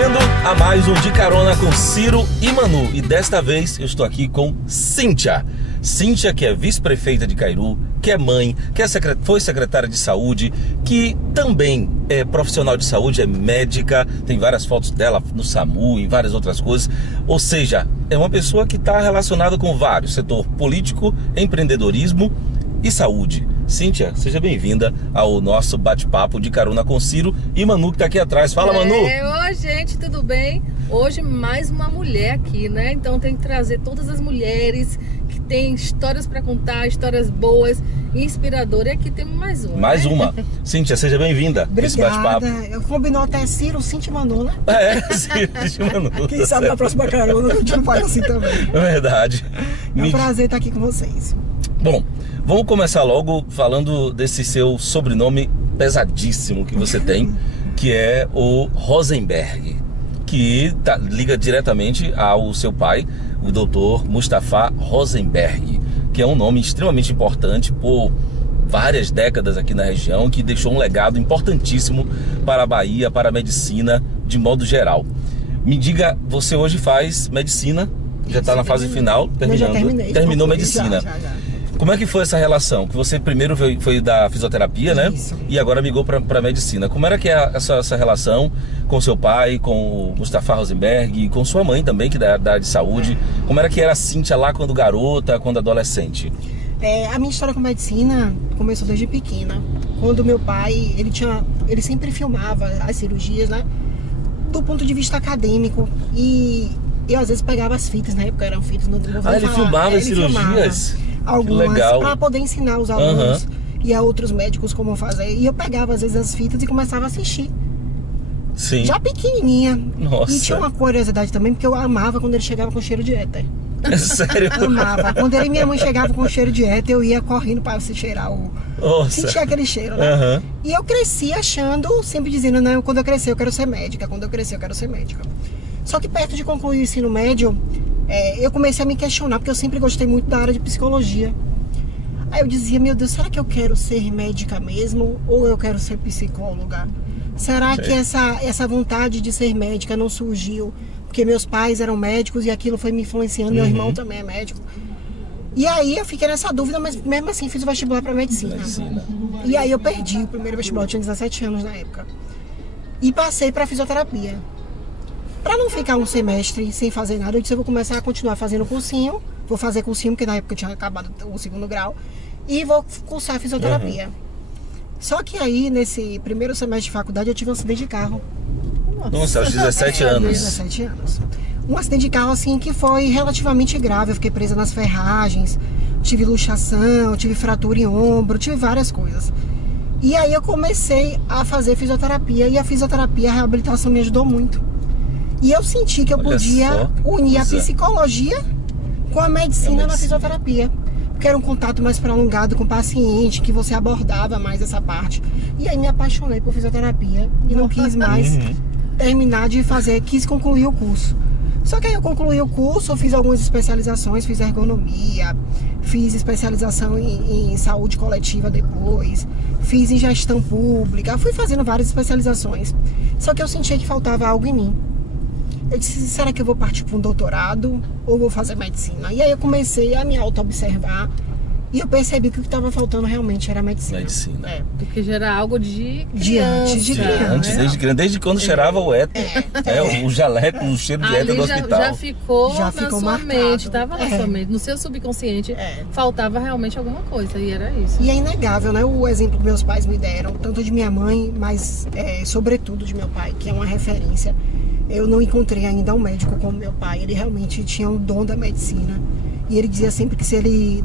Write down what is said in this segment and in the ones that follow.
bem-vindo a mais um De Carona com Ciro e Manu. E desta vez eu estou aqui com Cíntia. Cíntia, que é vice-prefeita de Cairu, que é mãe, que foi secretária de saúde, que também é profissional de saúde, é médica, tem várias fotos dela no SAMU e várias outras coisas. Ou seja, é uma pessoa que está relacionada com vários: setor político, empreendedorismo e saúde. Cíntia, seja bem-vinda ao nosso bate-papo De Carona com Ciro e Manu, que está aqui atrás. Fala, Manu! Oi, gente, tudo bem? Hoje mais uma mulher aqui, né? Então tem que trazer todas as mulheres que têm histórias para contar, histórias boas, inspiradoras. E aqui temos mais uma. Mais uma. Cíntia, seja bem-vinda. Obrigada. Eu combinou até Ciro, Cíntia e Manu, né? Ciro e Manu. Quem sabe na próxima carona a gente não faz assim também. É verdade. É um prazer estar aqui com vocês. Bom, vamos começar logo falando desse seu sobrenome pesadíssimo que você tem, que é o Rosenberg, que liga diretamente ao seu pai, o Dr. Mustafa Rosenberg, que é um nome extremamente importante por várias décadas aqui na região, que deixou um legado importantíssimo para a Bahia, para a medicina de modo geral. Me diga, você hoje faz medicina, já está na fase final, terminou medicina. Já. Como é que foi essa relação? Que você primeiro foi da fisioterapia, né? Isso. E agora migrou para medicina. Como era que é essa relação com seu pai, com o Mustafa Rosenberg, e com sua mãe também, que é da área de saúde? Como era que era a Cíntia lá quando garota, quando adolescente? A minha história com medicina começou desde pequena. Quando meu pai, ele sempre filmava as cirurgias, né? Do ponto de vista acadêmico. E eu às vezes pegava as fitas, na época eram fitas. Ele filmava as cirurgias? Algumas, para poder ensinar os alunos e a outros médicos como fazer. E eu pegava às vezes as fitas e começava a assistir. Sim. Já pequenininha. Nossa. E tinha uma curiosidade também, porque eu amava quando ele chegava com cheiro de éter. Sério? Amava. Quando ele e minha mãe chegavam com cheiro de éter, eu ia correndo para se cheirar sentir aquele cheiro, né? E eu cresci achando, sempre dizendo, não, quando eu crescer eu quero ser médica, quando eu crescer eu quero ser médica. Só que perto de concluir o ensino médio, eu comecei a me questionar, porque eu sempre gostei muito da área de psicologia. Aí eu dizia, meu Deus, será que eu quero ser médica mesmo? Ou eu quero ser psicóloga? Será que essa vontade de ser médica não surgiu porque meus pais eram médicos e aquilo foi me influenciando? Meu irmão também é médico. E aí eu fiquei nessa dúvida, mas mesmo assim fiz o vestibular para medicina. E aí eu perdi o primeiro vestibular, eu tinha 17 anos na época. E passei para fisioterapia. Para não ficar um semestre sem fazer nada, eu disse, eu vou começar a continuar fazendo cursinho. Vou fazer cursinho, porque na época eu tinha acabado o 2º grau. E vou cursar fisioterapia. Só que aí, nesse primeiro semestre de faculdade, eu tive um acidente de carro. Nossa, aos 17 anos. 17 anos. Um acidente de carro, assim, que foi relativamente grave. Eu fiquei presa nas ferragens, tive luxação, tive fratura em ombro, tive várias coisas. E aí eu comecei a fazer fisioterapia. E a fisioterapia, a reabilitação me ajudou muito. E eu senti que eu podia unir a psicologia com a medicina na fisioterapia. Porque era um contato mais prolongado com o paciente, que você abordava mais essa parte. E aí me apaixonei por fisioterapia e não quis mais terminar de fazer, quis concluir o curso. Só que aí eu concluí o curso, eu fiz algumas especializações, fiz ergonomia, fiz especialização em saúde coletiva depois, fiz em gestão pública, fui fazendo várias especializações. Só que eu sentia que faltava algo em mim. Eu disse, será que eu vou partir para um doutorado ou vou fazer medicina? E aí eu comecei a me auto-observar e eu percebi que o que estava faltando realmente era medicina. Porque já era algo de criança. Desde quando cheirava o éter, o jaleco, o cheiro de éter do hospital. Já ficou na sua marcado. mente, estava na sua mente, no seu subconsciente, faltava realmente alguma coisa, e era isso. E é inegável, né? O exemplo que meus pais me deram, tanto de minha mãe, mas sobretudo de meu pai, que é uma referência. Eu não encontrei ainda um médico como meu pai. Ele realmente tinha um dom da medicina. E ele dizia sempre que se ele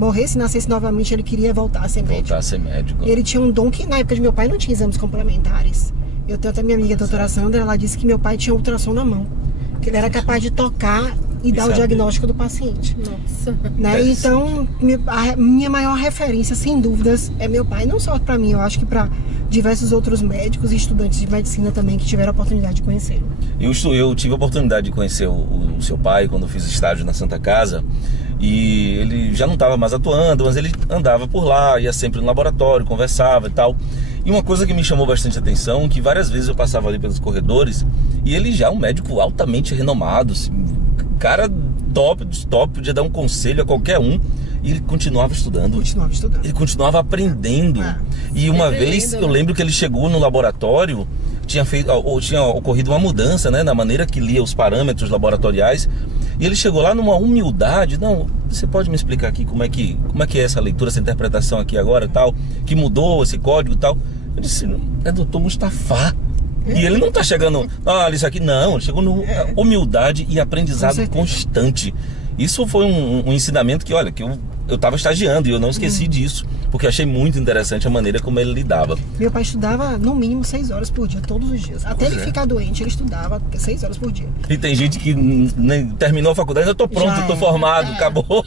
morresse e nascesse novamente, ele queria voltar a ser médico. Ele tinha um dom que na época de meu pai não tinha exames complementares. Eu tenho até minha amiga, a doutora Sandra, ela disse que meu pai tinha ultrassom na mão. Que ele era capaz de tocar e dar o diagnóstico do paciente. Nossa. Né? Então, a minha maior referência, sem dúvidas, é meu pai. Não só para mim, eu acho que para diversos outros médicos e estudantes de medicina também que tiveram a oportunidade de conhecê-lo. Eu tive a oportunidade de conhecer o seu pai quando eu fiz estágio na Santa Casa. E ele já não estava mais atuando, mas ele andava por lá, ia sempre no laboratório, conversava e tal. E uma coisa que me chamou bastante atenção, que várias vezes eu passava ali pelos corredores, e ele já é um médico altamente renomado, assim, cara top dos top, podia dar um conselho a qualquer um, e ele continuava estudando. Ele continuava aprendendo. E uma vez eu lembro que ele chegou no laboratório, tinha ocorrido uma mudança, né, na maneira que lia os parâmetros laboratoriais, e ele chegou lá numa humildade. Não, você pode me explicar aqui como é que é essa leitura, essa interpretação aqui agora, tal, que mudou esse código e tal. Eu disse, é doutor Mustafa. E ele não tá chegando, isso aqui não, ele chegou no humildade e aprendizado constante. Isso foi um ensinamento que, olha, que eu tava estagiando e eu não esqueci disso, porque achei muito interessante a maneira como ele lidava. Meu pai estudava no mínimo 6 horas por dia, todos os dias. Até ele ficar doente, ele estudava 6 horas por dia. E tem gente que nem terminou a faculdade, eu tô pronto, eu tô formado, acabou.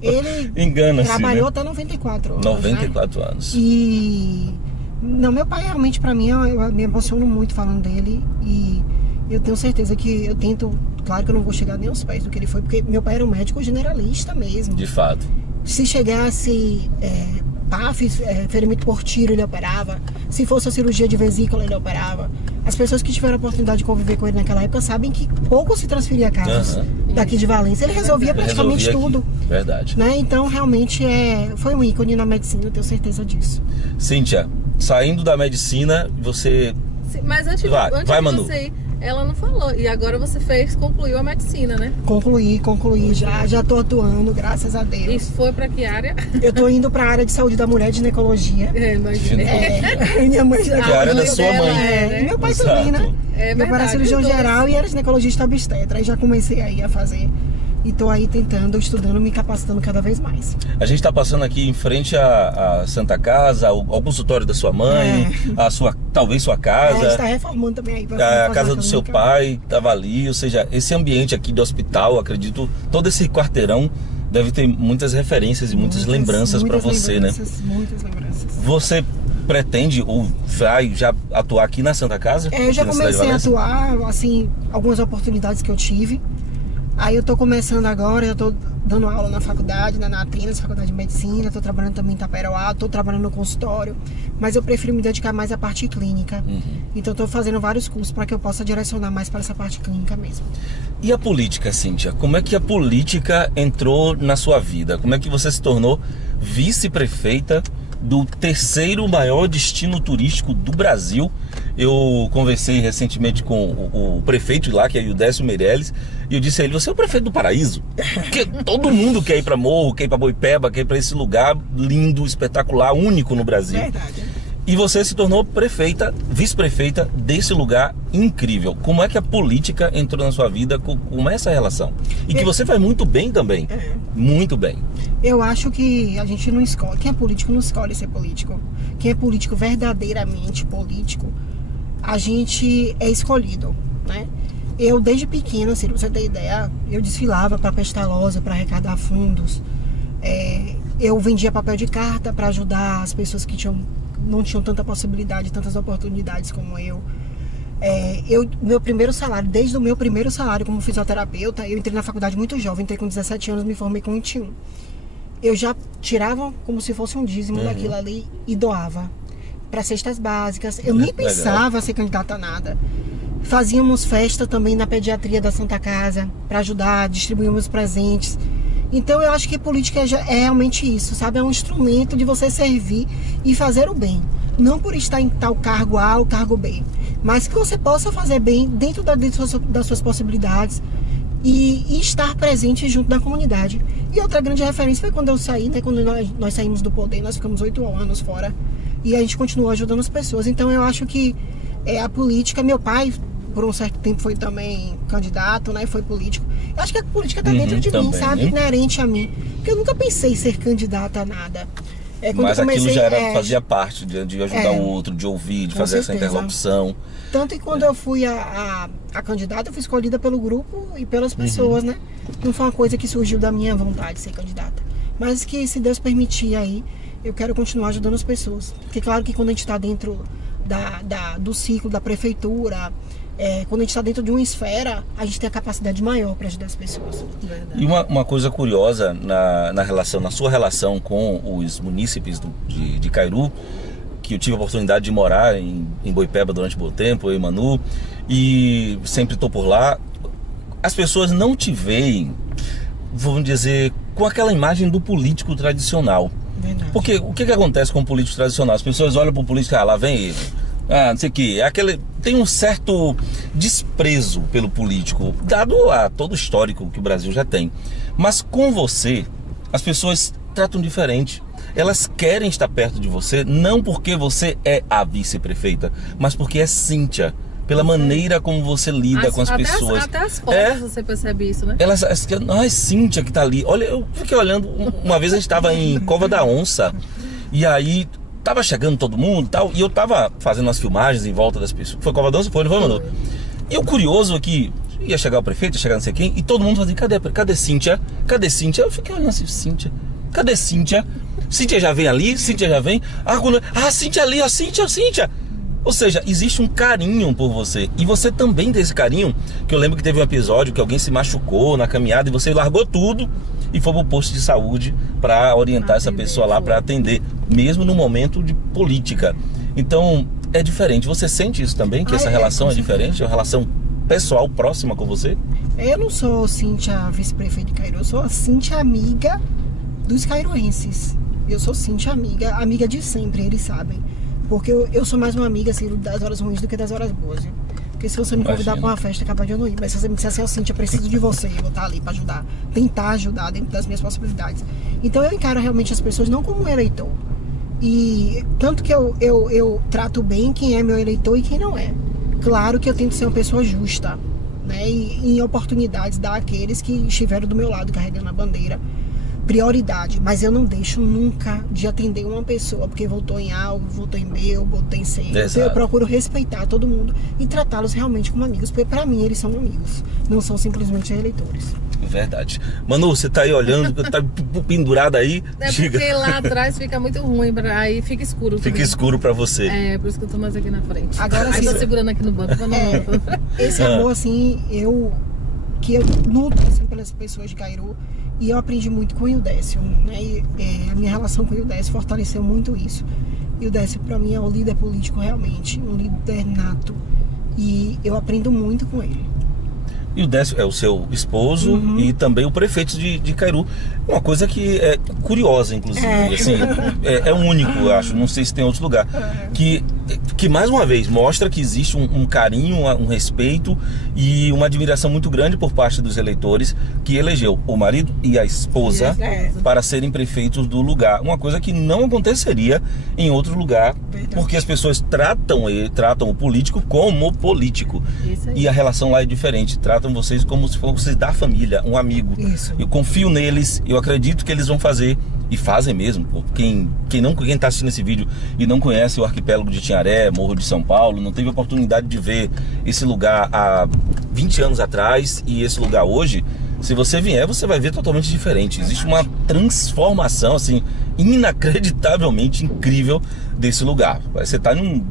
Ele engana-se, trabalhou né? até 94 anos. 94 anos. E... não, meu pai realmente, pra mim, eu me emociono muito falando dele. E eu tenho certeza que eu tento... Claro que eu não vou chegar nem aos pés do que ele foi, porque meu pai era um médico generalista mesmo. De fato. Se chegasse ferimento por tiro, ele operava. Se fosse a cirurgia de vesícula, ele operava. As pessoas que tiveram a oportunidade de conviver com ele naquela época sabem que pouco se transferia casos daqui de Valência. Ele resolvia praticamente tudo. Verdade. Né? Então, realmente, foi um ícone na medicina, eu tenho certeza disso. Cíntia, saindo da medicina, você... Sim, mas antes de você ir, ela não falou. E agora você concluiu a medicina, né? Concluí. Já tô atuando, graças a Deus. Isso foi pra que área? Eu tô indo pra área de saúde da mulher, de ginecologia. Imagina. Minha mãe já... Que é a área da sua mãe. E meu pai também, né? Meu pai era cirurgião geral e era ginecologista obstetra. Aí já comecei aí a fazer. E tô aí tentando, estudando, me capacitando cada vez mais. A gente tá passando aqui em frente à Santa Casa, ao consultório da sua mãe, talvez sua casa. A gente tá reformando também aí. A casa do seu pai tava ali, ou seja, esse ambiente aqui de hospital, acredito, todo esse quarteirão deve ter muitas referências e muitas lembranças para você, né? Muitas lembranças. Você pretende ou vai já atuar aqui na Santa Casa? Eu já comecei a atuar, assim, algumas oportunidades que eu tive. Aí eu tô começando agora, eu tô dando aula na faculdade, na Atenas, faculdade de medicina, tô trabalhando também em Taperoá, tô trabalhando no consultório, mas eu prefiro me dedicar mais à parte clínica. Então eu tô fazendo vários cursos para que eu possa direcionar mais para essa parte clínica mesmo. E a política, Cíntia? Como é que a política entrou na sua vida? Como é que você se tornou vice-prefeita do terceiro maior destino turístico do Brasil? Eu conversei recentemente com o prefeito lá, que é o Décio Meirelles, e eu disse a ele, você é o prefeito do paraíso? Porque todo mundo quer ir para Morro, quer ir para Boipeba, quer ir para esse lugar lindo, espetacular, único no Brasil. Verdade. E você se tornou vice-prefeita desse lugar incrível. Como é que a política entrou na sua vida? Como é essa relação? E que você faz muito bem também. Muito bem. Eu acho que a gente não escolhe. Quem é político não escolhe ser político. Quem é político verdadeiramente político, a gente é escolhido, né? Eu, desde pequena, assim, pra você ter ideia, eu desfilava para Pestalozzi, para arrecadar fundos. Eu vendia papel de carta para ajudar as pessoas que não tinham tanta possibilidade, tantas oportunidades como eu. Meu primeiro salário, desde o meu primeiro salário como fisioterapeuta, eu entrei na faculdade muito jovem, entrei com 17 anos, me formei com 21. Eu já tirava como se fosse um dízimo daquilo ali e doava para cestas básicas. Eu nem pensava ser candidata a nada. Fazíamos festa também na pediatria da Santa Casa para ajudar, distribuímos presentes. Então eu acho que política é realmente isso, sabe? É um instrumento de você servir e fazer o bem. Não por estar em tal cargo A ou cargo B, mas que você possa fazer bem dentro das suas possibilidades e estar presente junto da comunidade. E outra grande referência foi quando eu saí, né? Quando nós saímos do poder, nós ficamos 8 anos fora e a gente continuou ajudando as pessoas. Então eu acho que a política, meu pai por um certo tempo foi também candidato, né? Foi político. Eu acho que a política tá dentro de mim, sabe? Inerente a mim. Porque eu nunca pensei em ser candidata a nada. Mas aquilo já fazia parte de ajudar o outro, de ouvir, de fazer essa interlocução. Tanto que quando eu fui a candidata, eu fui escolhida pelo grupo e pelas pessoas, né? Não foi uma coisa que surgiu da minha vontade de ser candidata. Mas que, se Deus permitir aí, eu quero continuar ajudando as pessoas. Porque claro que quando a gente está dentro do ciclo da prefeitura, quando a gente está dentro de uma esfera, a gente tem a capacidade maior para ajudar as pessoas. Verdade. E uma coisa curiosa na sua relação com os munícipes de Cairu, que eu tive a oportunidade de morar em Boipeba durante um bom tempo, eu e Manu, e sempre estou por lá. As pessoas não te veem, vamos dizer, com aquela imagem do político tradicional. Verdade. Porque o que acontece com o político tradicional? As pessoas olham para o político, lá vem ele. Não sei o que. Tem um certo desprezo pelo político, dado a todo o histórico que o Brasil já tem. Mas com você, as pessoas tratam diferente. Elas querem estar perto de você, não porque você é a vice-prefeita, mas porque é Cíntia. Pela maneira como você lida com as pessoas. Até as fotos você percebe isso, né? Cíntia que tá ali. Olha, eu fiquei olhando, uma vez a gente estava em Cova da Onça, e aí tava chegando todo mundo e tal, e eu tava fazendo umas filmagens em volta das pessoas. Foi Cova da Onça? Foi, não foi, Manu? E o curioso é que ia chegar o prefeito, ia chegar não sei quem, e todo mundo fazia, cadê Cíntia? Cadê Cíntia? Eu fiquei olhando assim, Cíntia, cadê Cíntia? Cíntia já vem ali, Cíntia já vem. Cíntia ali, Cíntia. Ou seja, existe um carinho por você. E você também tem esse carinho. Que eu lembro que teve um episódio que alguém se machucou na caminhada e você largou tudo e foi pro posto de saúde para orientar essa pessoa lá, para atender, mesmo no momento de política. Então, é diferente. Você sente isso também? Que essa relação é diferente? É uma relação pessoal próxima com você? Eu não sou Cíntia vice-prefeita de Cairu, eu sou a Cíntia amiga dos cairuenses. Eu sou Cíntia amiga de sempre, eles sabem. Porque eu sou mais uma amiga assim, das horas ruins do que das horas boas, viu? Porque se você me convidar para uma festa, é capaz de eu não ir. Mas se você me disser assim, Cíntia, eu preciso de você, eu vou estar ali para ajudar. Tentar ajudar dentro das minhas possibilidades. Então eu encaro realmente as pessoas não como um eleitor. E tanto que eu trato bem quem é meu eleitor e quem não é. Claro que eu tento ser uma pessoa justa, né? E em oportunidades dar àqueles que estiveram do meu lado carregando a bandeira. Prioridade, mas eu não deixo nunca de atender uma pessoa porque votou em A, ou votou em B, ou votou em C. Então eu procuro respeitar todo mundo e tratá-los realmente como amigos, porque pra mim eles são amigos, não são simplesmente eleitores. Verdade. Manu, você tá aí olhando, tá pendurada aí? É porque lá atrás fica muito ruim, aí fica escuro. Fica escuro pra você. É, por isso que eu tô mais aqui na frente. Agora sim. Tô segurando aqui no banco. Esse amor, assim, eu nutro assim, pelas pessoas de Cairu. E eu aprendi muito com o Ildécio, né? A minha relação com o Ildécio fortaleceu muito isso. E o Ildécio, para mim, é um líder político realmente, um líder nato. E eu aprendo muito com ele. E o Décio é o seu esposo e também o prefeito de Cairu. Uma coisa que é curiosa, inclusive. Assim, é único, eu acho. Não sei se tem outro lugar. Que mais uma vez mostra que existe um carinho, um respeito e uma admiração muito grande por parte dos eleitores que elegeu o marido e a esposa para serem prefeitos do lugar. Uma coisa que não aconteceria em outro lugar. Verdade. Porque as pessoas tratam o político como político. E a relação lá é diferente. Tratam vocês como se fossem da família, um amigo. Isso. Eu confio neles, eu acredito que eles vão fazer, e fazem mesmo. Quem está assistindo esse vídeo e não conhece o arquipélago de Tinharé, Morro de São Paulo, não teve a oportunidade de ver esse lugar há 20 anos atrás e esse lugar hoje, se você vier, você vai ver totalmente diferente. Existe uma transformação assim inacreditavelmente incrível desse lugar. Você está num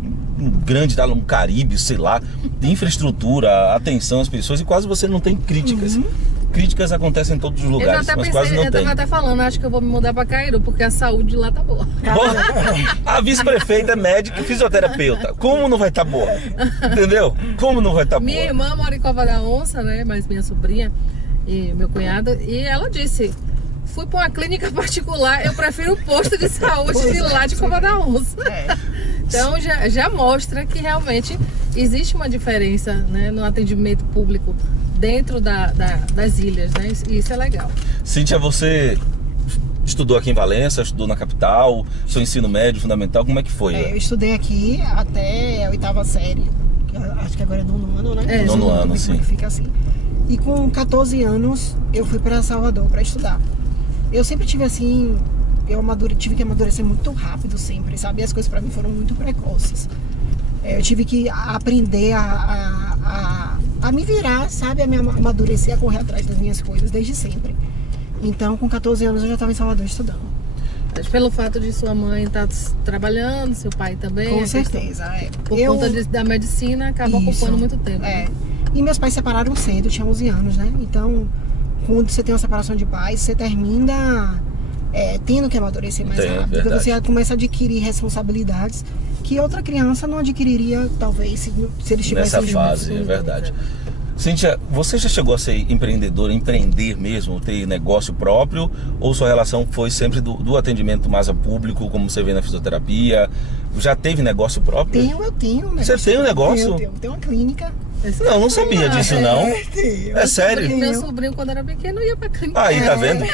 grande, tá num Caribe, sei lá, de infraestrutura, atenção às pessoas, e quase você não tem críticas. Críticas acontecem em todos os lugares, mas quase não tem. Eu tava até falando, acho que eu vou me mudar pra Cairu, porque a saúde lá tá boa. A vice-prefeita é médica e fisioterapeuta. Como não vai estar boa? Entendeu? Como não vai estar boa? Minha irmã mora em Cova da Onça, né? Mas minha sobrinha e meu cunhado, e ela disse: fui pra uma clínica particular, eu prefiro o posto de saúde de lá de Cova da Onça. Então já mostra que realmente existe uma diferença, né, no atendimento público dentro das ilhas, né? E isso é legal. Cíntia, você estudou aqui em Valença, estudou na capital, seu ensino médio, fundamental, como é que foi? Eu estudei aqui até a 8ª série, acho que agora é 9º ano, né? 9º ano, sim. Fica assim. E com 14 anos eu fui para Salvador para estudar. Eu sempre tive assim, tive que amadurecer muito rápido sempre, sabe? E as coisas para mim foram muito precoces. Eu tive que aprender a me virar, sabe? A me amadurecer, a correr atrás das minhas coisas desde sempre. Então, com 14 anos eu já estava em Salvador estudando. Mas pelo fato de sua mãe estar trabalhando, seu pai também. Com certeza, Por conta da medicina, acaba ocupando muito tempo. E meus pais se separaram cedo, eu tinha 11 anos, né? Então, quando você tem uma separação de pais, você termina tendo que amadurecer mais rápido. Porque você começa a adquirir responsabilidades que outra criança não adquiriria, talvez, se eles tivessem Nessa juntos. fase, é verdade. Cíntia, você já chegou a ser empreendedora, empreender mesmo, ter negócio próprio? Ou sua relação foi sempre do atendimento mais a público, como você vê na fisioterapia? Já teve negócio próprio? Eu tenho. Você tem um negócio? Eu tenho uma clínica. Não sabia disso não. É sério? Meu sobrinho, quando era pequeno, ia pra clínica. Aí, tá vendo?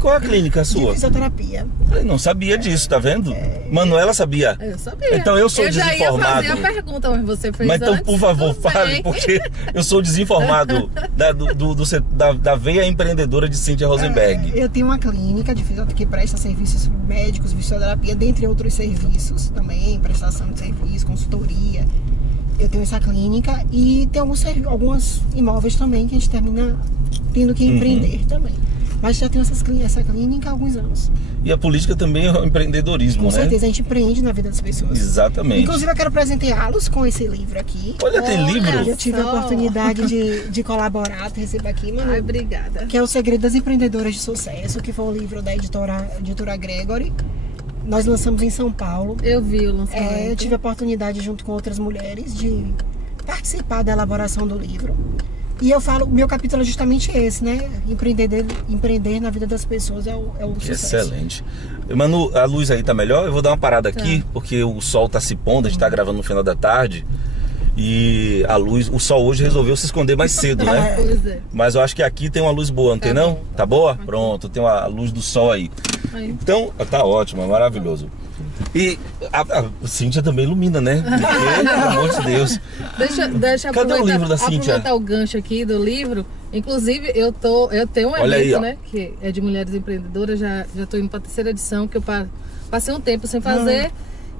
Qual a clínica De sua? fisioterapia. Eu não sabia disso, tá vendo? Manuela sabia? Eu sabia. Então eu sou desinformado. Eu já ia fazer a pergunta, mas você fez Mas então, antes, por favor, tudo fale, bem. porque eu sou desinformado da veia empreendedora de Cíntia Rosenberg. Eu tenho uma clínica de fisioterapia que presta serviços médicos, fisioterapia, dentre outros serviços também, prestação de serviço, consultoria. Eu tenho essa clínica e tem alguns imóveis também que a gente termina tendo que empreender também. Mas já tenho essa clínica há alguns anos. E a política também é o empreendedorismo, Com né? certeza, a gente empreende na vida das pessoas. Exatamente. Inclusive, eu quero presenteá-los com esse livro aqui. Olha, tem livro? Eu tive a Só. oportunidade de colaborar, receber aqui, mano. Ai, obrigada. Que é O Segredo das Empreendedoras de Sucesso, que foi um livro da editora Gregory. Nós lançamos em São Paulo. Eu vi o lançamento. Eu tive a oportunidade, junto com outras mulheres, de participar da elaboração do livro. E eu falo, o meu capítulo é justamente esse, né? Empreender na vida das pessoas é o sucesso. Excelente. Manu, a luz aí tá melhor? Eu vou dar uma parada aqui, porque o sol tá se pondo, a gente tá gravando no final da tarde. E a luz, o sol hoje resolveu se esconder mais cedo, né? Pois é. Mas eu acho que aqui tem uma luz boa, não tem não? bom. Tá boa? Pronto, tem a luz do sol aí. Aí. Então, tá ótimo, é maravilhoso. E a Cíntia também ilumina, né? Porque, pelo amor de Deus. Deixa eu Cadê o livro da Cíntia? aproveitar o gancho aqui do livro. Inclusive, eu tenho um Olha aí, evento, ó. né? Que é de mulheres empreendedoras. Já tô indo pra terceira edição, que eu passei um tempo sem fazer.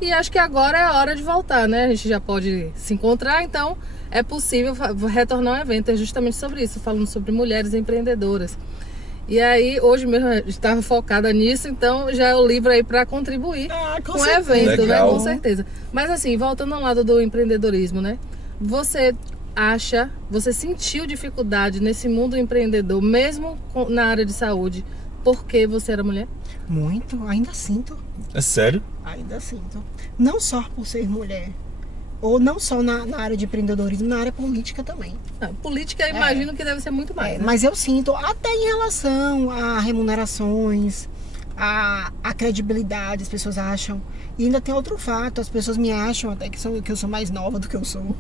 E acho que agora é a hora de voltar, né? A gente já pode se encontrar, então é possível retornar ao evento. É justamente sobre isso, falando sobre mulheres empreendedoras. E aí, hoje mesmo eu estava focada nisso, então já é o livro aí para contribuir Com com o certeza. evento, Legal. né? Com certeza. Mas assim, voltando ao lado do empreendedorismo, né? Você sentiu dificuldade nesse mundo empreendedor, mesmo na área de saúde, porque você era mulher? Muito, ainda sinto. É sério? Ainda sinto. Não só por ser mulher, ou não só na área de empreendedorismo, na área política também. Política, eu imagino que deve ser muito mais, né? Mas eu sinto, até em relação a remunerações, a credibilidade, as pessoas acham. E ainda tem outro fato, as pessoas me acham até que eu sou mais nova do que eu sou.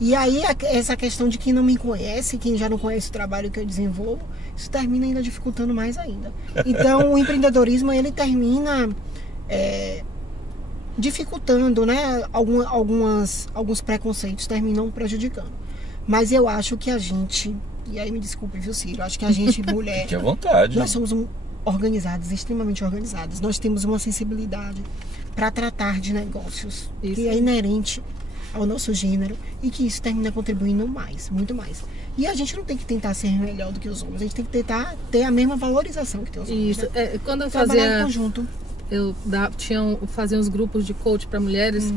E aí essa questão de quem não me conhece, quem já não conhece o trabalho que eu desenvolvo, isso termina ainda dificultando mais ainda. Então o empreendedorismo, ele termina dificultando, né? Alguns preconceitos terminam prejudicando. Mas eu acho que a gente, e aí me desculpe, viu, Ciro? Acho que a gente, mulher, Fique à vontade. nós somos organizadas, extremamente organizadas. Nós temos uma sensibilidade para tratar de negócios Isso. que é inerente ao nosso gênero e que isso termina contribuindo mais, muito mais. E a gente não tem que tentar ser melhor do que os homens, a gente tem que tentar ter a mesma valorização que tem os homens. Isso. Né? Quando eu Trabalhar em fazia... conjunto. Eu fazia uns grupos de coach para mulheres.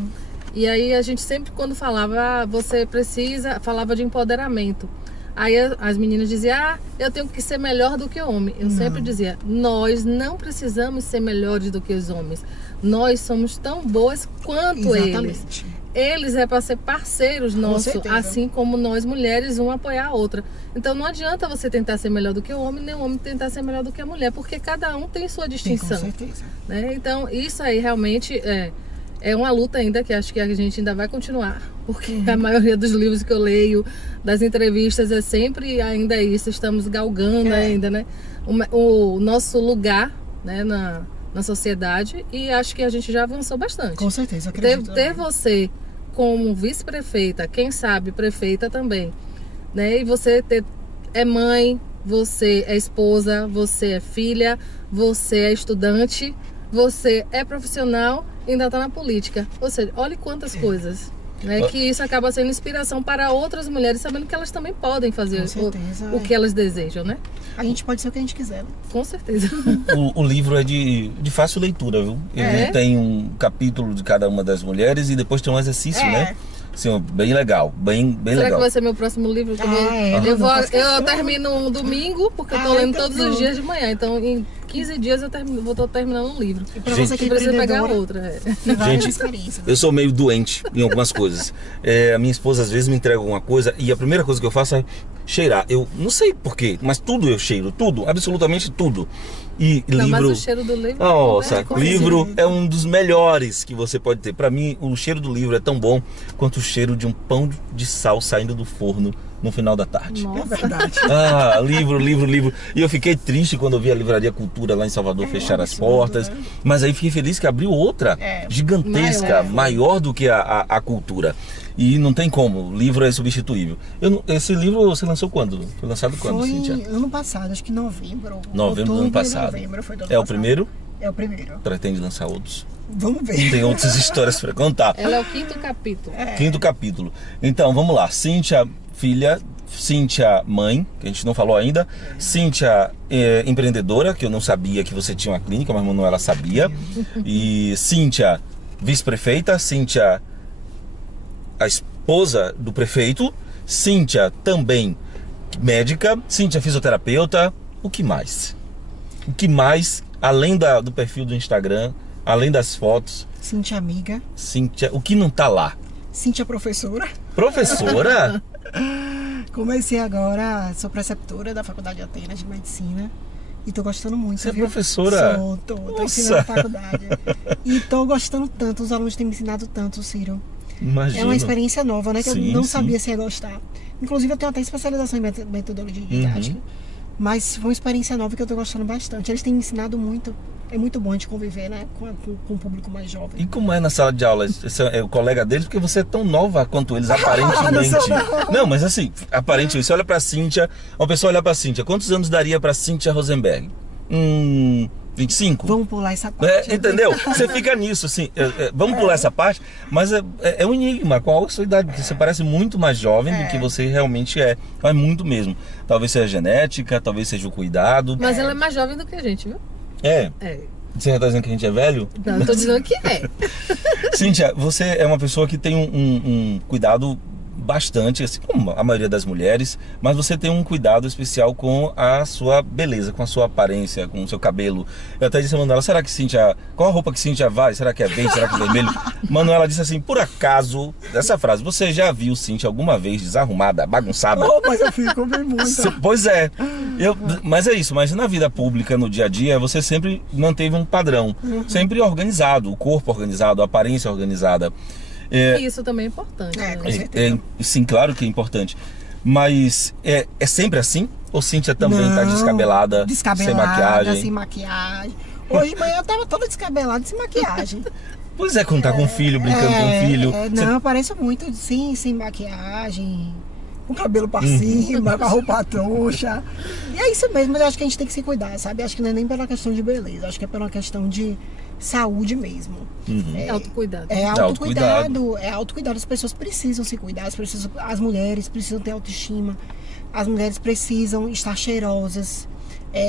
E aí a gente sempre, quando falava, você precisa, falava de empoderamento. Aí as meninas diziam, eu tenho que ser melhor do que o homem. Eu sempre dizia, nós não precisamos ser melhores do que os homens. Nós somos tão boas quanto eles. Exatamente. Eles é para ser parceiros nossos, certeza. assim como nós mulheres, uma apoiar a outra. Então não adianta você tentar ser melhor do que o homem, nem o homem tentar ser melhor do que a mulher, porque cada um tem sua Sim, com distinção. certeza. Né? Então isso aí realmente é uma luta ainda que acho que a gente ainda vai continuar, porque a maioria dos livros que eu leio, das entrevistas, é sempre ainda isso, estamos galgando ainda, né? O nosso lugar, né, na sociedade, e acho que a gente já avançou bastante. Com certeza, acredito. Ter você como vice-prefeita, quem sabe prefeita também, né? E você é mãe, você é esposa, você é filha, você é estudante, você é profissional e ainda está na política. Ou seja, olhe quantas coisas, né? Que isso acaba sendo inspiração para outras mulheres, sabendo que elas também podem fazer Com certeza, o que elas desejam, né? A gente pode ser o que a gente quiser. Né? Com certeza. O livro é de fácil leitura, viu? Ele tem um capítulo de cada uma das mulheres e depois tem um exercício, né? Assim, bem legal, bem Será legal. que vai ser meu próximo livro? Eu termino um domingo, porque eu tô lendo todos os dias de manhã. Então, em 15 dias eu vou terminando um livro. E pra Gente, você que é Precisa pegar empreendedora, outra. tem várias Gente, experiências. eu sou meio doente em algumas coisas. A minha esposa às vezes me entrega alguma coisa e a primeira coisa que eu faço é cheirar. Eu não sei porquê, mas tudo eu cheiro, tudo, absolutamente tudo. E Não, livro... mas o cheiro do livro... Nossa, coisa, livro né? é um dos melhores que você pode ter. Pra mim, o cheiro do livro é tão bom quanto o cheiro de um pão de sal saindo do forno no final da tarde. É Nossa. verdade. Ah, livro. E eu fiquei triste quando eu vi a Livraria Cultura lá em Salvador fechar as absurdo, portas. né? Mas aí fiquei feliz que abriu outra gigantesca, maior do que a Cultura. E não tem como, o livro é substituível. Esse livro você lançou quando? Foi lançado quando, Foi Cíntia? ano passado, acho que novembro. Novembro do ano outubro e passado. novembro foi do ano É o passado. primeiro? É o primeiro. Pretende lançar outros? Vamos ver. Tem outras histórias pra contar. Ela é o 5º capítulo. Quinto capítulo. Então, vamos lá. Cíntia, filha. Cíntia, mãe, que a gente não falou ainda. Cíntia, empreendedora, que eu não sabia que você tinha uma clínica, mas Manuela sabia. E Cíntia, vice-prefeita. Cíntia, a esposa do prefeito. Cíntia, também médica. Cíntia, fisioterapeuta. O que mais? O que mais, além do perfil do Instagram, além das fotos? Cíntia amiga. Cíntia, o que não tá lá? Cíntia professora. Professora? Comecei agora, sou preceptora da Faculdade de Atenas de Medicina. E tô gostando muito. Você é viu? professora? Tô Nossa. ensinando na faculdade. E tô gostando tanto, os alunos têm me ensinado tanto, Ciro. Imagina. É uma experiência nova, né? Que Sim, eu não sim. sabia se ia gostar. Inclusive, eu tenho até especialização em metodologia didática. Mas foi uma experiência nova que eu tô gostando bastante. Eles têm me ensinado muito. É muito bom a gente conviver, né? Com o público mais jovem. E como é na sala de aula? Esse é o colega deles? Porque você é tão nova quanto eles, aparentemente. Não, mas assim, aparentemente, você olha pra Cíntia, uma pessoa olha pra Cíntia, quantos anos daria pra Cíntia Rosenberg? 25? Vamos pular essa parte. Entendeu? Você fica nisso, assim, vamos pular essa parte, mas é um enigma, qual a sua idade? Porque você parece muito mais jovem do que você realmente é, mas muito mesmo. Talvez seja genética, talvez seja o cuidado. Mas ela é mais jovem do que a gente, viu? É, É. você já tá dizendo que a gente é velho? Não, eu tô dizendo que é. Cíntia, você é uma pessoa que tem um cuidado bastante, assim como a maioria das mulheres, mas você tem um cuidado especial com a sua beleza, com a sua aparência, com o seu cabelo. Eu até disse a Manuela, será que Cíntia, qual a roupa que Cíntia vai? Será que é verde? Será que é vermelho? Manuela disse assim, por acaso, essa frase, você já viu Cíntia alguma vez desarrumada, bagunçada? Oh, mas eu fico bem muito. Pois é, mas é isso, mas na vida pública, no dia a dia, você sempre manteve um padrão, sempre organizado, o corpo organizado, a aparência organizada. E isso também é importante. Com Né? certeza. Sim, claro que é importante. Mas é sempre assim? Ou Cíntia também tá descabelada, sem maquiagem? Sem maquiagem. Hoje de manhã eu tava toda descabelada, sem maquiagem. Pois é, quando tá com o filho, brincando com o filho. Não, eu pareço muito, sim, sem maquiagem, com o cabelo pra cima, com a roupa troncha. E é isso mesmo, mas eu acho que a gente tem que se cuidar, sabe? Acho que não é nem pela questão de beleza, acho que é pela questão de saúde mesmo. É autocuidado. É autocuidado, é autocuidado. As pessoas precisam se cuidar, as mulheres precisam ter autoestima, as mulheres precisam estar cheirosas,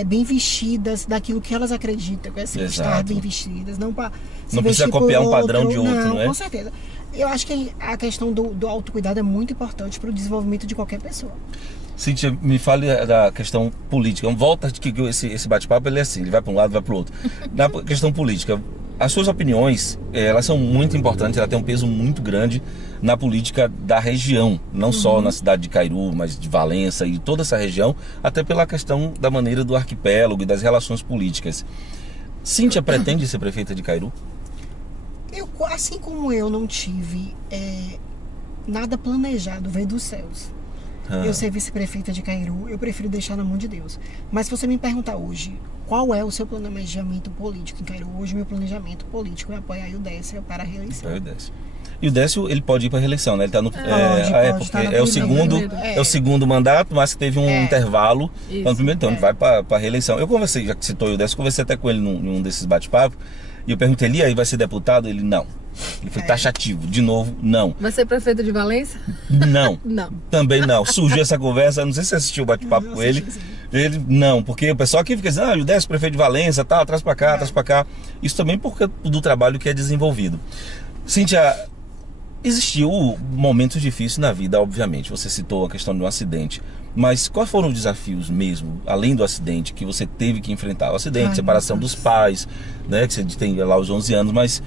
bem vestidas daquilo que elas acreditam, que é assim, estar bem vestidas, não para Não precisa copiar um padrão de outro, não é? Com certeza. Eu acho que a questão do autocuidado é muito importante para o desenvolvimento de qualquer pessoa. Cíntia, me fale da questão política. Volta que esse bate-papo ele é assim, ele vai para um lado, vai para o outro. Na questão política, as suas opiniões, elas são muito importantes, ela tem um peso muito grande na política da região, não só na cidade de Cairu, mas de Valença e toda essa região, até pela questão da maneira do arquipélago e das relações políticas. Cíntia pretende ser prefeita de Cairu? Assim como eu não tive nada planejado, veio dos céus. Eu ser vice-prefeita de Cairu, eu prefiro deixar na mão de Deus. Mas se você me perguntar hoje, qual é o seu planejamento político em Cairu? Hoje, meu planejamento político é apoiar o Décio para a reeleição. E o Décio, ele pode ir para a reeleição, né? Ele tá no, pode, é o segundo mandato, mas que teve um intervalo. Isso, No primeiro, então, ele vai para a reeleição. Eu conversei, já que citou o Décio, conversei até com ele num desses bate-papos. E eu perguntei, ele aí vai ser deputado? Ele, não. Ele foi taxativo. De novo, não. Vai ser prefeito de Valença? Não. Não. Também não. Surgiu essa conversa, não sei se você assistiu o bate-papo com ele. Ele, não, porque o pessoal aqui fica dizendo, o Décio prefeito de Valença, tal, traz pra cá, traz pra cá. Isso também porque do trabalho que é desenvolvido. Cíntia, Existiu momentos difíceis na vida, obviamente. Você citou a questão de um acidente. Mas quais foram os desafios mesmo, além do acidente, que você teve que enfrentar? O acidente, separação dos pais, né? Que você tem lá os 11 anos. Mas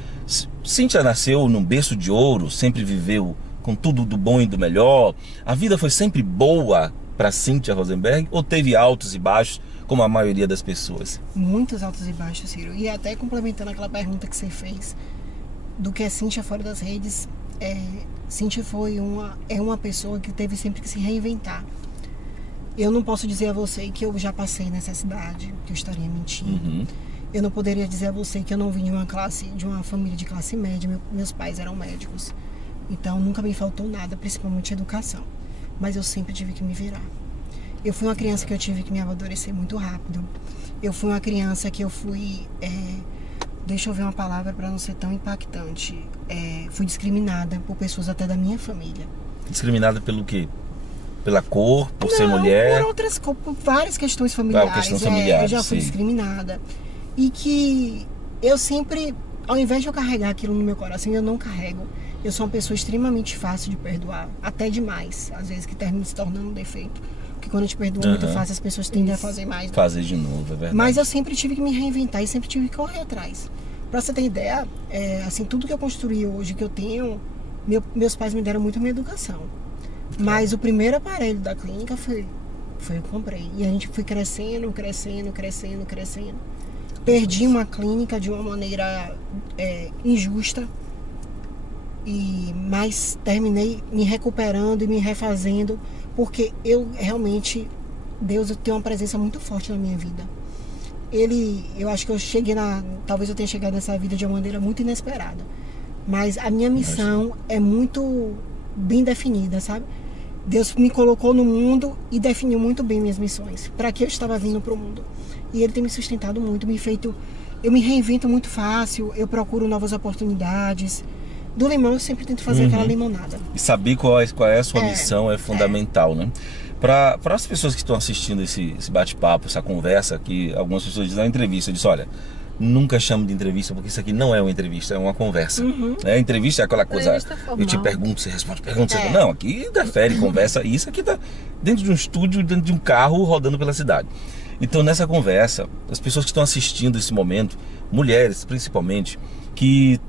Cíntia nasceu num berço de ouro, sempre viveu com tudo do bom e do melhor. A vida foi sempre boa para Cíntia Rosenberg? Ou teve altos e baixos, como a maioria das pessoas? Muitos altos e baixos, Ciro. E até complementando aquela pergunta que você fez, do que é Cíntia fora das redes, Cíntia é uma pessoa que teve sempre que se reinventar. Eu não posso dizer a você que eu já passei necessidade, que eu estaria mentindo. Eu não poderia dizer a você que eu não vim de uma família de classe média. Meus pais eram médicos, então nunca me faltou nada, principalmente educação. Mas eu sempre tive que me virar. Eu fui uma criança que eu tive que me amadurecer muito rápido. Eu fui uma criança que eu fui... deixa eu ver uma palavra para não ser tão impactante. Fui discriminada por pessoas até da minha família. Discriminada pelo quê? Pela cor, por ser mulher? Por várias questões familiares. Questões familiares, eu já fui discriminada. E que eu sempre, ao invés de eu carregar aquilo no meu coração, eu não carrego. Eu sou uma pessoa extremamente fácil de perdoar. Até demais. Às vezes que termina se tornando um defeito. Porque quando a gente perdoa muito fácil, as pessoas tendem a fazer mais. Fazer de novo, é verdade. Mas eu sempre tive que me reinventar e sempre tive que correr atrás. Pra você ter ideia, assim, tudo que eu construí hoje, que eu tenho, meus pais me deram muito a minha educação. Mas o primeiro aparelho da clínica foi eu que comprei. E a gente foi crescendo. Perdi uma clínica de uma maneira injusta. Mas terminei me recuperando e me refazendo. Porque eu realmente, Deus tem uma presença muito forte na minha vida. Eu acho que talvez eu tenha chegado nessa vida de uma maneira muito inesperada. Mas a minha missão é muito bem definida, sabe? Deus me colocou no mundo e definiu muito bem minhas missões. Para que eu estava vindo para o mundo. E Ele tem me sustentado muito, eu me reinvento muito fácil, eu procuro novas oportunidades. Do limão eu sempre tento fazer aquela limonada. E saber qual é a sua missão é fundamental, né? Para as pessoas que estão assistindo esse bate-papo, essa conversa, que algumas pessoas dizem na entrevista, eu disse, olha, nunca chamo de entrevista, porque isso aqui não é uma entrevista, é uma conversa. Entrevista é aquela coisa, eu te pergunto, você responde, você... Não, aqui interfere, conversa, e isso aqui tá dentro de um estúdio, dentro de um carro, rodando pela cidade. Então, nessa conversa, as pessoas que estão assistindo esse momento, mulheres principalmente, que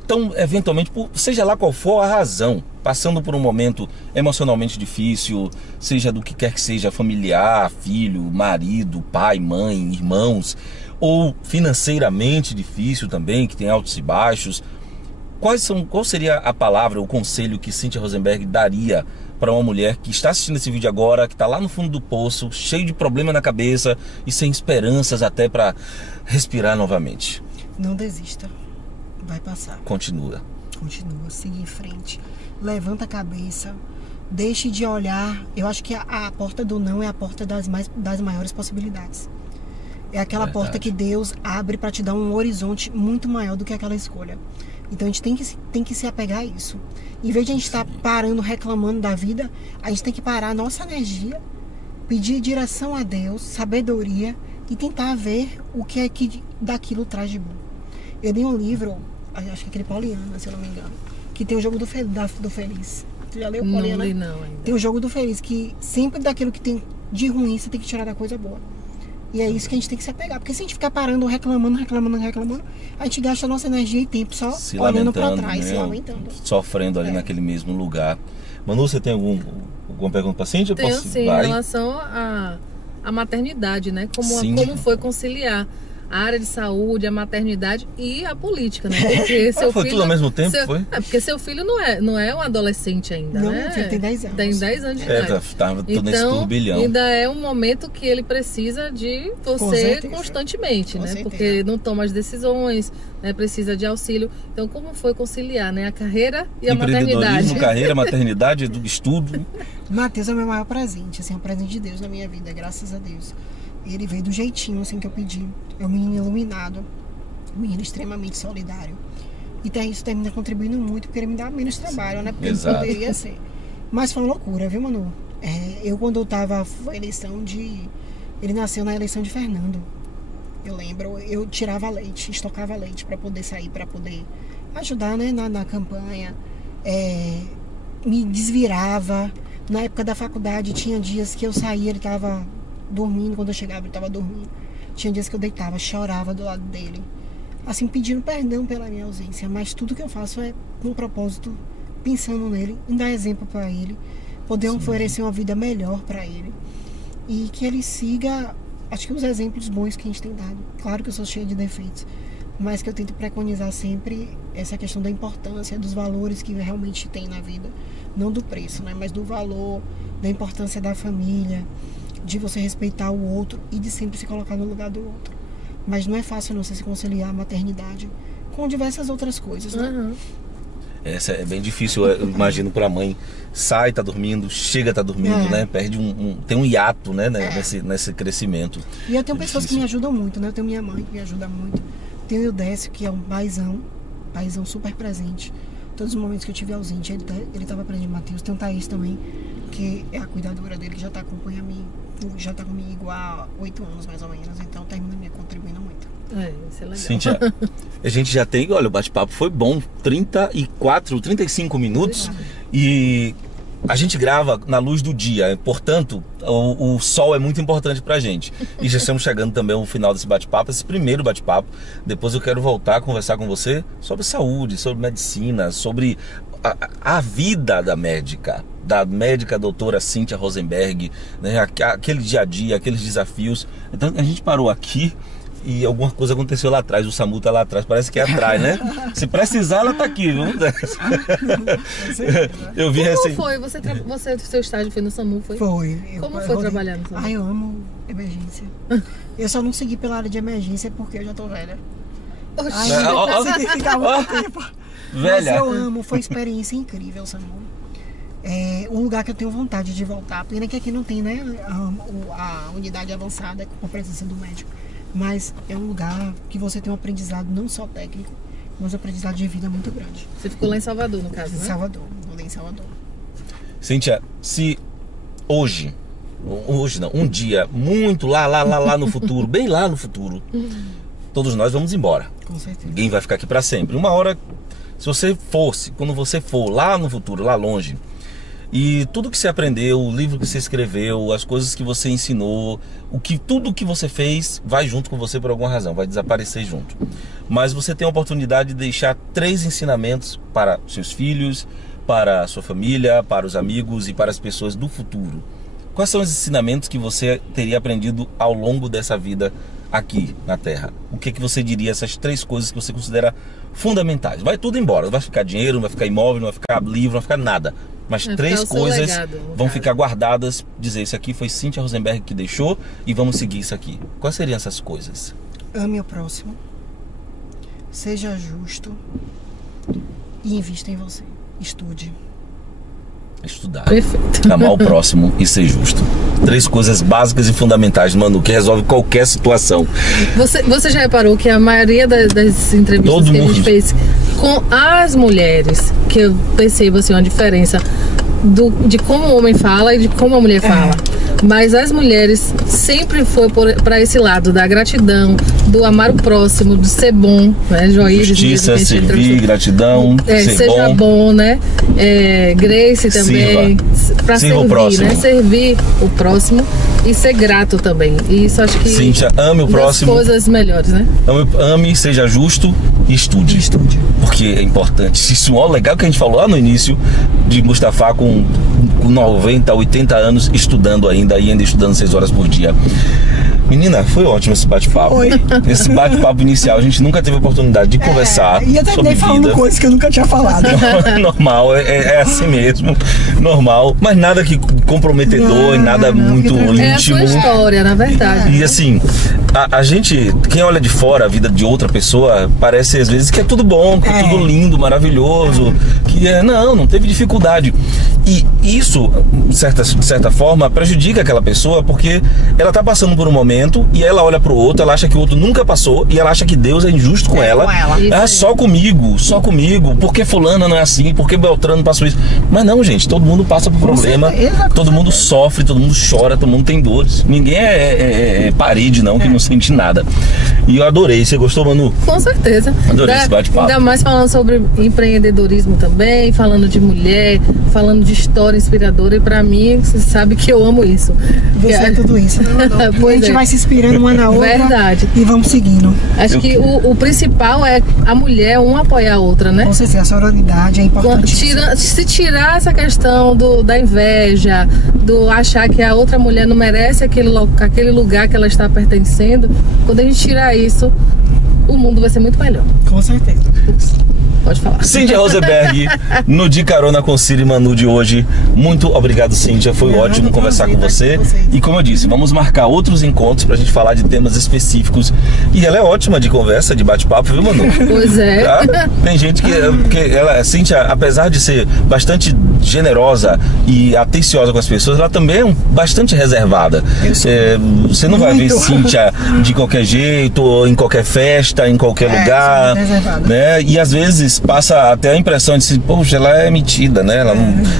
estão eventualmente, seja lá qual for a razão, passando por um momento emocionalmente difícil, seja do que quer que seja, familiar, filho, marido, pai, mãe, irmãos, ou financeiramente difícil também, que tem altos e baixos. Qual seria a palavra, o conselho que Cíntia Rosenberg daria para uma mulher que está assistindo esse vídeo agora, que está lá no fundo do poço, cheio de problema na cabeça e sem esperanças até para respirar novamente? Não desista. Vai passar. Continua, siga em frente. Levanta a cabeça. Deixe de olhar. Eu acho que a porta do não é a porta das maiores possibilidades. É aquela porta que Deus abre para te dar um horizonte muito maior do que aquela escolha. Então a gente tem que se apegar a isso. Em vez de a gente estar parando, reclamando da vida, a gente tem que parar a nossa energia, pedir direção a Deus, sabedoria e tentar ver o que é que daquilo traz de bom. Eu li um livro, acho que é aquele Pauliana, se eu não me engano, que tem o jogo do Feliz. Você já leu o Pauliana? Não li não ainda. Tem o jogo do Feliz, que sempre daquilo que tem de ruim, você tem que tirar da coisa boa. E é isso que a gente tem que se apegar. Porque se a gente ficar parando, reclamando, a gente gasta a nossa energia e tempo só se olhando para lamentando, trás, né? se lamentando. Sofrendo ali naquele mesmo lugar. Manu, você tem alguma pergunta para Cíntia? Tenho sim, em relação à maternidade, né? Como foi conciliar a área de saúde, a maternidade e a política, né? Porque seu foi filho, tudo ao mesmo tempo, foi? Porque seu filho não é um adolescente ainda, não, né? Meu filho tem 10 anos. Tem 10 anos de idade. Tava todo nesse turbilhão. Ainda é um momento que ele precisa de você constantemente, né? Porque não toma as decisões, né? Precisa de auxílio. Então, como foi conciliar, né? A carreira e a maternidade? Carreira, maternidade, do estudo. Matheus é o meu maior presente, assim, é um presente de Deus na minha vida, graças a Deus. Ele veio do jeitinho, assim, que eu pedi. É um menino iluminado, um menino extremamente solidário. E isso termina contribuindo muito, porque ele me dá menos trabalho, né? Porque Exato. Não poderia ser. Mas foi uma loucura, viu, Manu? Quando eu tava, foi ele nasceu na eleição de Fernando. Eu lembro, eu tirava leite, estocava leite para poder sair, para poder ajudar, né, na campanha. me desvirava. Na época da faculdade tinha dias que eu saía, ele estava dormindo, quando eu chegava ele estava dormindo. Tinha dias que eu deitava, chorava do lado dele, assim, pedindo perdão pela minha ausência, mas tudo que eu faço é com propósito, pensando nele, em dar exemplo para ele, poder oferecer uma vida melhor para ele, e que ele siga, acho que os exemplos bons que a gente tem dado. Claro que eu sou cheia de defeitos, mas que eu tento preconizar sempre essa questão da importância, dos valores que realmente tem na vida, não do preço, né, mas do valor, da importância da família, de você respeitar o outro e de sempre se colocar no lugar do outro. Mas não é fácil não você se conciliar a maternidade com diversas outras coisas, né? Uhum. Essa é bem difícil, eu imagino, pra mãe. Sai, tá dormindo, chega, tá dormindo, né? Perde tem um hiato, né? Nesse crescimento. E eu tenho pessoas que me ajudam muito, né? Eu tenho minha mãe que me ajuda muito. Tenho o Eudécio, que é um paizão super presente. Todos os momentos que eu tive ausente, ele estava presente. Matheus. Tem o Thaís também, que é a cuidadora dele, que já tá comigo há 8 anos, mais ou menos. Então termina me contribuindo muito. Isso é legal. Cíntia, a gente já tem, olha, o bate-papo foi bom, 35 minutos. E a gente grava na luz do dia, portanto, o sol é muito importante pra gente. E já estamos chegando também ao final desse bate-papo, esse primeiro bate-papo. Depois eu quero voltar a conversar com você sobre saúde, sobre medicina, sobre a vida da médica doutora Cíntia Rosenberg, né? Aquele dia a dia, aqueles desafios. Então a gente parou aqui e alguma coisa aconteceu lá atrás. O SAMU tá lá atrás, parece que é atrás, né? Se precisar, ela tá aqui, viu? Eu vi Como foi? Seu estágio foi no SAMU, foi? Foi. Como foi trabalhar no SAMU? Eu amo emergência. Eu só não segui pela área de emergência porque eu já tô velha. Aí eu consegui ficar muito tempo. Velha. Mas eu amo, foi uma experiência incrível o SAMU. É um lugar que eu tenho vontade de voltar. Pena que aqui não tem, né, a unidade avançada com a presença do médico. Mas é um lugar que você tem um aprendizado não só técnico, mas um aprendizado de vida muito grande. Você ficou lá em Salvador, no caso, né? Em Salvador, em Salvador. Cíntia, se hoje não, um dia muito lá no futuro, bem lá no futuro, todos nós vamos embora. Com certeza. Ninguém vai ficar aqui para sempre. Uma hora, quando você for lá no futuro, lá longe, e tudo que você aprendeu, o livro que você escreveu, as coisas que você ensinou, tudo que você fez vai junto com você por alguma razão, vai desaparecer junto. Mas você tem a oportunidade de deixar 3 ensinamentos para seus filhos, para a sua família, para os amigos e para as pessoas do futuro. Quais são os ensinamentos que você teria aprendido ao longo dessa vida aqui na Terra? O que você diria, essas 3 coisas que você considera fundamentais? Vai tudo embora, não vai ficar dinheiro, não vai ficar imóvel, não vai ficar livro, não vai ficar nada. Mas 3 coisas vão ficar guardadas, dizer, isso aqui foi Cíntia Rosenberg que deixou e vamos seguir isso aqui. Quais seriam essas coisas? Ame o próximo, seja justo e invista em você. Estude. Estudar. Perfeito. Amar o próximo e ser justo. 3 coisas básicas e fundamentais, Manu, que resolve qualquer situação. Você já reparou que a maioria das entrevistas que a gente fez com as mulheres, que eu percebo assim, uma diferença de como o homem fala e de como a mulher fala. Mas as mulheres sempre foi para esse lado da gratidão, do amar o próximo, do ser bom, né? Justiça, servir, gratidão, seja bom, né? Grace também, para servir, né? Servir o próximo e ser grato também. E isso acho que Cíntia, ame o próximo. Coisas melhores, né? Ame, seja justo e estude. Porque é importante. Isso é legal que a gente falou lá no início de Mustafa com 90, 80 anos estudando ainda e ainda estudando 6 horas por dia. Menina, foi ótimo esse bate-papo. Esse bate-papo inicial, a gente nunca teve a oportunidade de conversar. E eu terminei falando coisas que eu nunca tinha falado. Normal, é assim mesmo. Normal, mas nada que comprometedor e nada muito íntimo. É a sua história, na verdade. E assim, a gente, quem olha de fora a vida de outra pessoa, parece às vezes que é tudo bom, que é tudo lindo, maravilhoso, que não teve dificuldade. E isso, de certa forma, prejudica aquela pessoa, porque ela tá passando por um momento e ela olha pro outro, ela acha que o outro nunca passou e ela acha que Deus é injusto com ela. Só comigo, porque fulana não é assim, porque Beltrano passou isso. Mas não, gente, todo mundo passa por problema, todo mundo sofre, todo mundo chora, todo mundo tem dores. Ninguém é parede não, que não sente nada. E eu adorei. Você gostou, Manu? Com certeza. Adorei esse bate-papo. Ainda mais falando sobre empreendedorismo também, falando de mulher, falando de história inspiradora. E pra mim, você sabe que eu amo isso. Você é tudo isso. A gente vai se inspirando uma na outra. Verdade. E vamos seguindo. Acho que o principal é a mulher, uma apoiar a outra, né? Com certeza, a sororidade é importante. Se tirar essa questão da inveja, do achar que a outra mulher não merece aquele lugar que ela está pertencendo, quando a gente tirar isso, o mundo vai ser muito melhor. Com certeza. Pode falar. Cíntia Rosenberg, no De Carona com Ciro e Manu de hoje. Muito obrigado, Cíntia. Foi ótimo conversar com você. E como eu disse, vamos marcar outros encontros pra gente falar de temas específicos. E ela é ótima de conversa, de bate-papo, viu, Manu? Pois é. Tá? Tem gente Cíntia, apesar de ser bastante generosa e atenciosa com as pessoas, ela também é bastante reservada. Você não vai ver Cíntia de qualquer jeito, ou em qualquer festa, em qualquer lugar, né? E às vezes passa até a impressão de se, poxa, ela é metida, né? Ela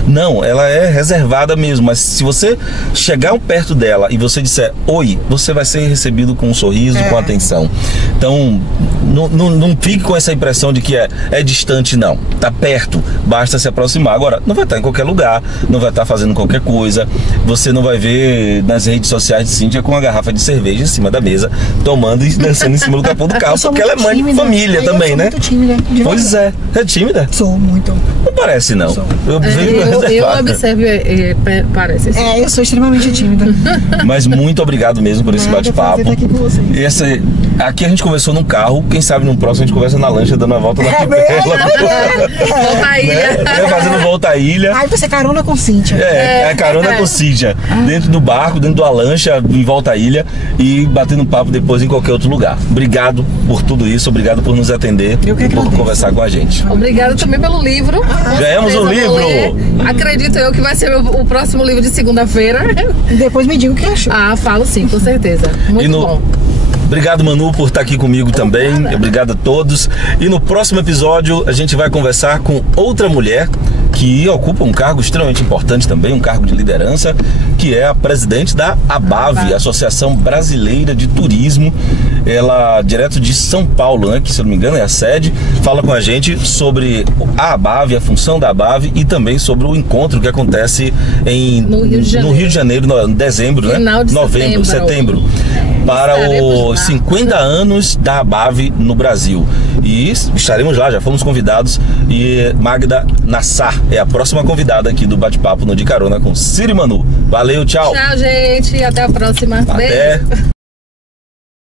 não, ela é reservada mesmo. Mas se você chegar perto dela e você disser oi, você vai ser recebido com um sorriso, com atenção. Então, não fique com essa impressão de que é distante, não. Tá perto, basta se aproximar. Agora, não vai estar em qualquer lugar, não vai estar fazendo qualquer coisa. Você não vai ver nas redes sociais de Cíntia com uma garrafa de cerveja em cima da mesa, tomando e dançando em cima do capô do carro, porque ela é mãe de família também, né? Muito tímida. Pois é. É tímida? Sou muito. Não parece, não. Eu observo, parece assim. Eu sou extremamente tímida. Mas muito obrigado mesmo por esse bate-papo. Aqui a gente conversou num carro, quem sabe no próximo a gente conversa na lancha, dando a volta na Capela. Volta à ilha. Fazendo volta à ilha. Aí você carona com Cíntia. Carona com Cíntia. Dentro do barco, dentro da lancha, em volta à ilha e batendo papo depois em qualquer outro lugar. Obrigado por tudo isso, obrigado por nos atender, por conversar com a gente. Obrigada também pelo livro. Ganhamos um livro! Acredito eu que vai ser o próximo livro de segunda-feira. Depois me diga o que achou. Falo sim, com certeza. Muito bom. Obrigado, Manu, por estar aqui comigo também. Obrigado a todos. E no próximo episódio a gente vai conversar com outra mulher que ocupa um cargo extremamente importante também, um cargo de liderança, que é a presidente da ABAV, Associação Brasileira de Turismo. Ela, direto de São Paulo, né, que se eu não me engano é a sede, fala com a gente sobre a ABAV, a função da ABAV e também sobre o encontro que acontece no Rio de Janeiro, em dezembro, final de novembro, setembro. Para os 50 anos da ABAV no Brasil. E estaremos lá, já fomos convidados. E Magda Nassar é a próxima convidada aqui do bate-papo no De Carona com Ciro e Manu. Valeu, tchau. Tchau, gente. Até a próxima. Até. Beijo.